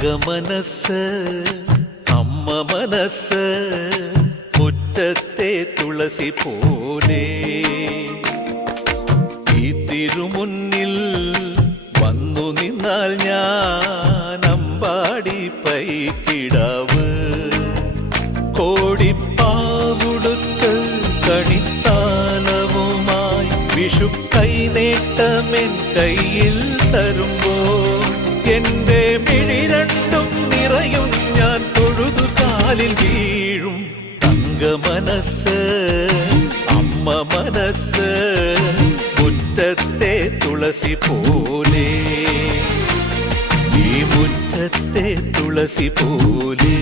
തങ്കമനസ് അമ്മ മനസ് മുറ്റത്തെ തുളസി പോലെ ഈ തിരുമുന്നിൽ വന്നു നിന്നാൽ ഞാൻ അമ്പാടി പൈക്കിടാവ് കോടിപ്പാവുടുത്ത് കണിത്താലവുമായി വിഷു കൈനേട്ടമെൻ കയ്യിൽ തരുമ്പോൾ എന്റെ മിഴി രണ്ടും നിറയും ഞാൻ തൊഴുതു കാലിൽ വീഴും തങ്കമനസ് അമ്മ മനസ് മുറ്റത്തെ തുളസി പോലെ ഈ മുറ്റത്തെ തുളസി പോലെ